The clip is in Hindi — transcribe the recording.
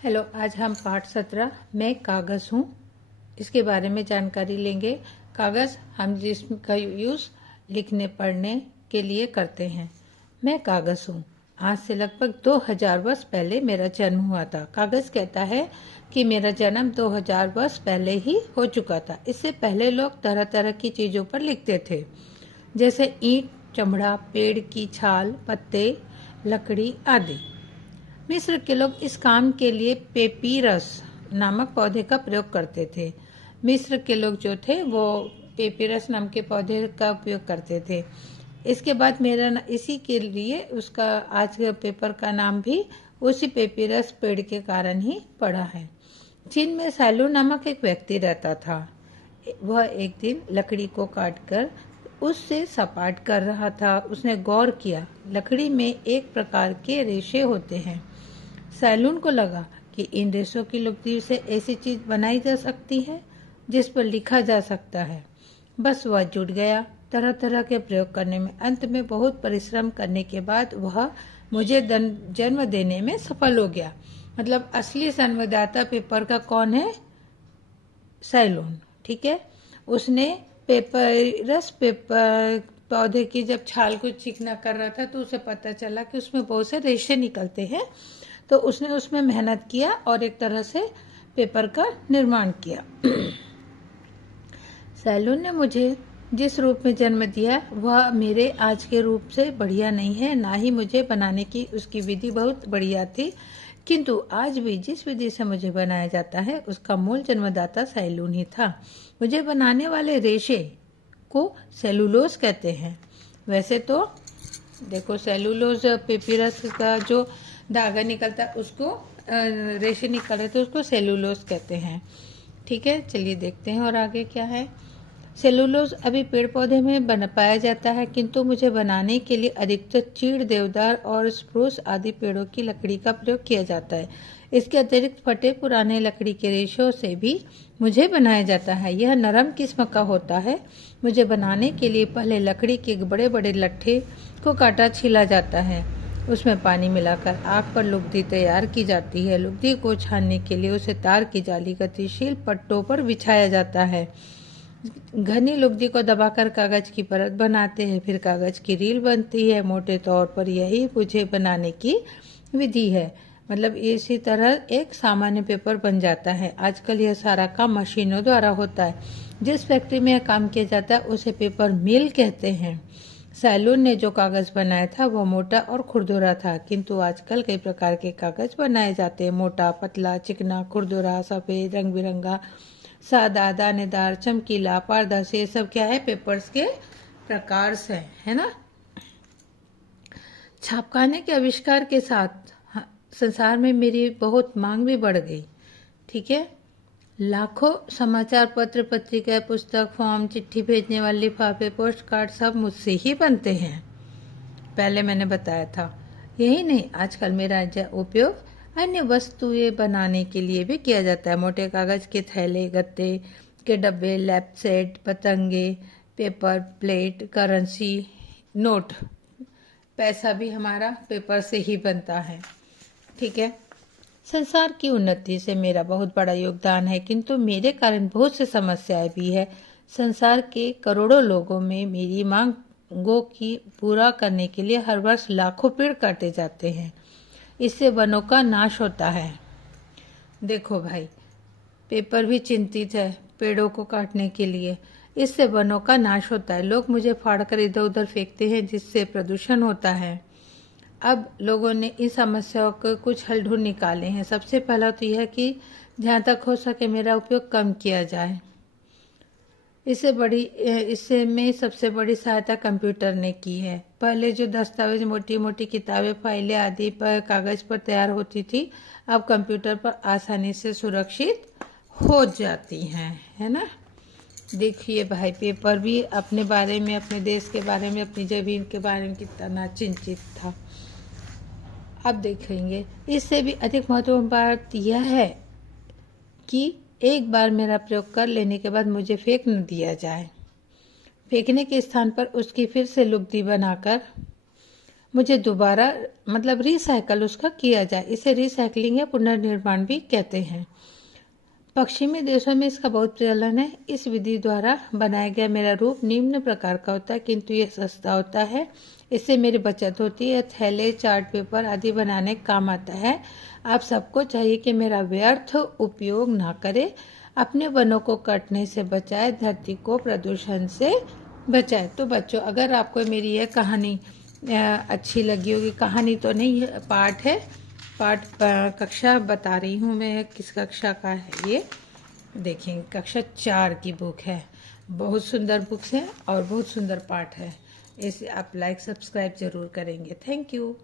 हेलो, आज हम पाठ 17 में कागज़ हूँ इसके बारे में जानकारी लेंगे। कागज़ हम जिसका यूज़ लिखने पढ़ने के लिए करते हैं। मैं कागज़ हूँ। आज से लगभग 2000 वर्ष पहले मेरा जन्म हुआ था। कागज़ कहता है कि मेरा जन्म 2000 वर्ष पहले ही हो चुका था। इससे पहले लोग तरह तरह की चीज़ों पर लिखते थे, जैसे ईंट, चमड़ा, पेड़ की छाल, पत्ते, लकड़ी आदि। मिस्र के लोग इस काम के लिए पेपीरस नामक पौधे का प्रयोग करते थे। मिस्र के लोग जो थे वो पेपीरस नाम के पौधे का उपयोग करते थे। इसके बाद इसी के लिए उसका आज के पेपर का नाम भी उसी पेपीरस पेड़ के कारण ही पड़ा है। चीन में सैलू नामक एक व्यक्ति रहता था। वह एक दिन लकड़ी को काटकर उससे सपाट कर रहा था। उसने गौर किया, लकड़ी में एक प्रकार के रेशे होते हैं। सैलून को लगा कि इन रेशों की लुगदी से ऐसी चीज बनाई जा सकती है जिस पर लिखा जा सकता है। बस वह जुट गया तरह तरह के प्रयोग करने में। अंत में बहुत परिश्रम करने के बाद वह मुझे जन्म देने में सफल हो गया। मतलब असली जन्मदाता पेपर का कौन है? सैलून। ठीक है। उसने पेपर पौधे की जब छाल को चिकना कर रहा था तो उसे पता चला कि उसमें बहुत से रेशे निकलते हैं, तो उसने उसमें मेहनत किया और एक तरह से पेपर का निर्माण किया। सैलून ने मुझे जिस रूप में जन्म दिया वह मेरे आज के रूप से बढ़िया नहीं है, ना ही मुझे बनाने की उसकी विधि बहुत बढ़िया थी। किंतु आज भी जिस विधि से मुझे बनाया जाता है उसका मूल जन्मदाता सैलून ही था। मुझे बनाने वाले रेशे को सेलुलोज कहते हैं। वैसे तो देखो, सेलुलोज पेपिरस का जो धागा निकलता है उसको रेशे निकल रहे थे उसको सेलुलोज कहते हैं। ठीक है, चलिए देखते हैं और आगे क्या है। सेलुलोज अभी पेड़ पौधे में पाया जाता है, किंतु मुझे बनाने के लिए अधिकतर चीड़, देवदार और स्प्रूस आदि पेड़ों की लकड़ी का प्रयोग किया जाता है। इसके अतिरिक्त फटे पुराने लकड़ी के रेशों से भी मुझे बनाया जाता है। यह नरम किस्म का होता है। मुझे बनाने के लिए पहले लकड़ी के बड़े बड़े लट्ठे को काटा छीला जाता है। उसमें पानी मिलाकर आग पर लुगदी तैयार की जाती है। लुगदी को छानने के लिए उसे तार की जाली गतिशील पट्टों पर बिछाया जाता है। घनी लुगदी को दबाकर कागज की परत बनाते हैं, फिर कागज की रील बनती है। मोटे तौर पर यही मुझे बनाने की विधि है। मतलब इसी तरह एक सामान्य पेपर बन जाता है। आजकल यह सारा काम मशीनों द्वारा होता है। जिस फैक्ट्री में यह काम किया जाता है उसे पेपर मिल कहते हैं। सैलून ने जो कागज बनाया था वह मोटा और खुरदुरा था, किंतु आजकल कई प्रकार के कागज बनाए जाते हैं। मोटा, पतला, चिकना, खुरदुरा, सफेद, रंग बिरंगा, सादा, दानेदार, चमकीला, पारदर्शी, ये सब क्या है? पेपर्स के प्रकार से है ना। छापखाने के आविष्कार के साथ संसार में मेरी बहुत मांग भी बढ़ गई। ठीक है। लाखों समाचार पत्र, पत्रिका, पुस्तक, फॉर्म, चिट्ठी भेजने वाले लिफाफे, पोस्ट कार्ड सब मुझसे ही बनते हैं। पहले मैंने बताया था। यही नहीं, आजकल मेरा उपयोग अन्य वस्तुएं बनाने के लिए भी किया जाता है। मोटे कागज के थैले, गत्ते के डब्बे, लैप सेट, पतंगे, पेपर प्लेट, करेंसी नोट, पैसा भी हमारा पेपर से ही बनता है। ठीक है। संसार की उन्नति से मेरा बहुत बड़ा योगदान है, किंतु मेरे कारण बहुत सी समस्याएं भी है। संसार के करोड़ों लोगों में मेरी मांगों की पूरा करने के लिए हर वर्ष लाखों पेड़ काटे जाते हैं। इससे वनों का नाश होता है। देखो भाई, पेपर भी चिंतित है पेड़ों को काटने के लिए। इससे वनों का नाश होता है। लोग मुझे फाड़कर इधर उधर फेंकते हैं, जिससे प्रदूषण होता है। अब लोगों ने इन समस्याओं को कुछ हल ढूंढ निकाले हैं। सबसे पहला तो यह कि जहाँ तक हो सके मेरा उपयोग कम किया जाए। इससे में सबसे बड़ी सहायता कंप्यूटर ने की है। पहले जो दस्तावेज, मोटी मोटी किताबें, फाइलें आदि पर कागज पर तैयार होती थी, अब कंप्यूटर पर आसानी से सुरक्षित हो जाती हैं, है ना। देखिए भाई, पेपर भी अपने बारे में, अपने देश के बारे में, अपनी जमीन के बारे में कितना चिंतित था। अब देखेंगे, इससे भी अधिक महत्वपूर्ण बात यह है कि एक बार मेरा प्रयोग कर लेने के बाद मुझे फेंक न दिया जाए। फेंकने के स्थान पर उसकी फिर से लुगदी बनाकर मुझे दोबारा मतलब रिसाइकल उसका किया जाए। इसे रिसाइकलिंग या पुनर्निर्माण भी कहते हैं। पश्चिमी देशों में इसका बहुत प्रचलन है। इस विधि द्वारा बनाया गया मेरा रूप निम्न प्रकार का होता है, किंतु यह सस्ता होता है। इससे मेरी बचत होती है। थैले, चार्ट पेपर आदि बनाने काम आता है। आप सबको चाहिए कि मेरा व्यर्थ उपयोग ना करें, अपने वनों को कटने से बचाए, धरती को प्रदूषण से बचाए। तो बच्चों, अगर आपको मेरी यह कहानी अच्छी लगी होगी, कहानी तो नहीं पाठ है, पाठ कक्षा बता रही हूँ मैं किस कक्षा का है ये। देखें, कक्षा 4 की बुक है। बहुत सुंदर बुक्स है और बहुत सुंदर पाठ है। इसे आप लाइक सब्सक्राइब जरूर करेंगे। Thank you.